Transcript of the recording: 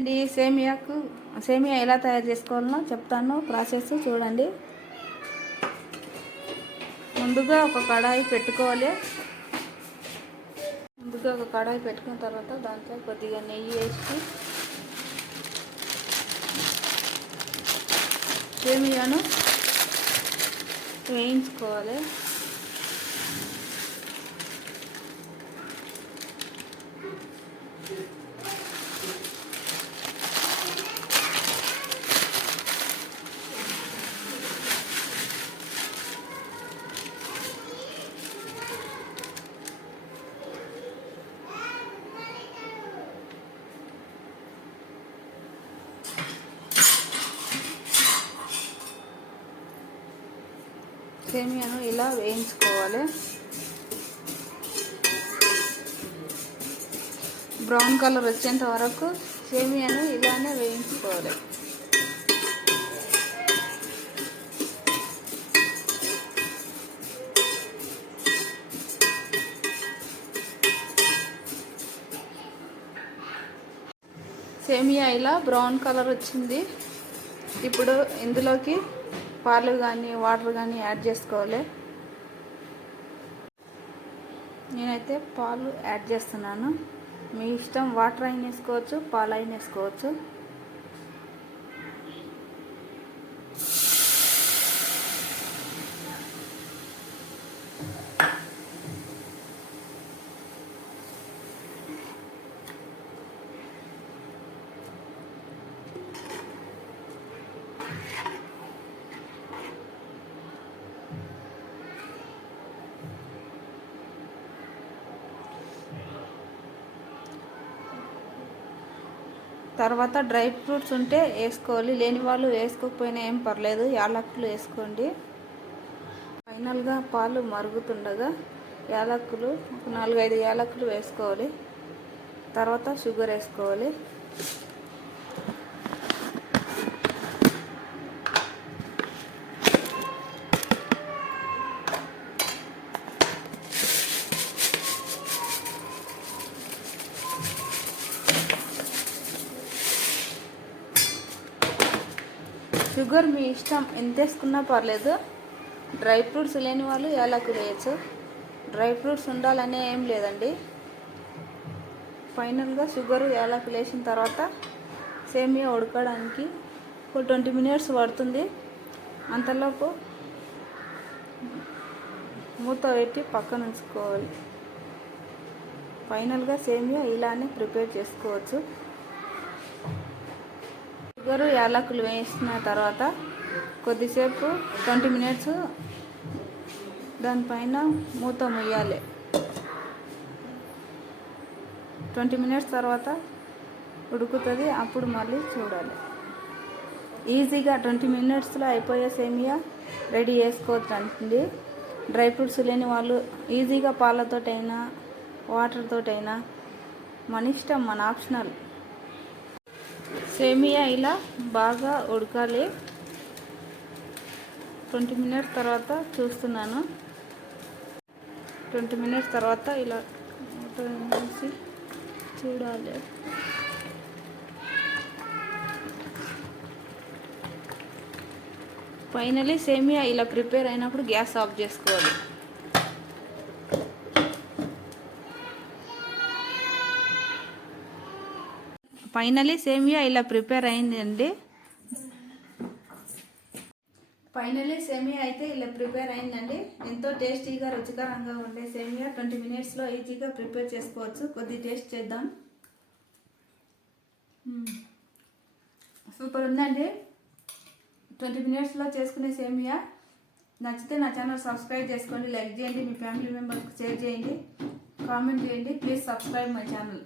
అండి సేమియా ఎలా తయారు చేసుకోవాలనో చెప్తాను. ప్రాసెస్ చూడండి. ముందుగా ఒక కడాయి పెట్టుకోవాలి. పెట్టుకున్న తర్వాత దాంట్లో కొద్దిగా నెయ్యి వేసి సేమియాను వేయించుకోవాలి. సేమియాను ఇలా వేయించుకోవాలి. బ్రౌన్ కలర్ వచ్చేంత వరకు సేమియాను ఇలానే వేయించుకోవాలి. సేమియా ఇలా బ్రౌన్ కలర్ వచ్చింది. ఇప్పుడు ఇందులోకి పాలు కానీ వాటర్ కానీ యాడ్ చేసుకోవాలి. నేనైతే పాలు యాడ్ చేస్తున్నాను. మీ ఇష్టం, వాటర్ అయిన వేసుకోవచ్చు, పాలు అయిన వేసుకోవచ్చు. తర్వాత డ్రై ఫ్రూట్స్ ఉంటే వేసుకోవాలి. లేని వాళ్ళు వేసుకోకపోయినా ఏం పర్లేదు, యాలకులు వేసుకోండి. ఫైనల్గా పాలు మరుగుతుండగా యాలకులు ఒక 4-5 యాలకులు వేసుకోవాలి. తర్వాత షుగర్ వేసుకోవాలి. షుగర్ మీ ఇష్టం, ఎంత వేసుకున్నా పర్లేదు. డ్రై ఫ్రూట్స్ లేని వాళ్ళు యాలకులు వేయచ్చు. డ్రై ఫ్రూట్స్ ఉండాలనే ఏం లేదండి. ఫైనల్గా షుగర్ యాలకులు వేసిన తర్వాత సేమియా ఉడకడానికి ఒక 20 మినిట్స్ పడుతుంది. అంతలోపు మూత పెట్టి పక్కన ఉంచుకోవాలి. ఫైనల్గా సేమియా ఇలానే ప్రిపేర్ చేసుకోవచ్చు. షుగరు యాలకులు వేసిన తర్వాత కొద్దిసేపు 20 మినిట్స్ దానిపైన మూత ముయ్యాలి. 20 మినిట్స్ తర్వాత ఉడుకుతుంది. అప్పుడు మళ్ళీ చూడాలి. ఈజీగా 20 మినిట్స్లో అయిపోయే సేమియా రెడీ చేసుకోవచ్చు అండి. డ్రై ఫ్రూట్స్ లేని వాళ్ళు ఈజీగా పాలతోటైనా వాటర్తోటైనా మన ఇష్టం, మన ఆప్షనల్. సేమియా ఇలా బాగా ఉడకాలి. 20 మినిట్స్ తర్వాత చూస్తున్నాను. 20 మినిట్స్ తర్వాత ఇలా వేసి చూడాలి. ఫైనలీ సేమియా ఇలా ప్రిపేర్ అయినప్పుడు గ్యాస్ ఆఫ్ చేసుకోవాలి. ఫైనలీ సేమియా ఇలా ప్రిపేర్ అయిందండి. ఎంతో టేస్టీగా రుచికరంగా ఉండే సేమియా 20 మినిట్స్లో ఈజీగా ప్రిపేర్ చేసుకోవచ్చు. కొద్ది టేస్ట్ చేద్దాం. సూపర్ ఉందండి. 20 మినిట్స్లో చేసుకునే సేమియా. నచ్చితే నా ఛానల్ సబ్స్క్రైబ్ చేసుకోండి, లైక్ చేయండి, మీ ఫ్యామిలీ మెంబర్స్కి షేర్ చేయండి, కామెంట్ చేయండి. Please subscribe my channel.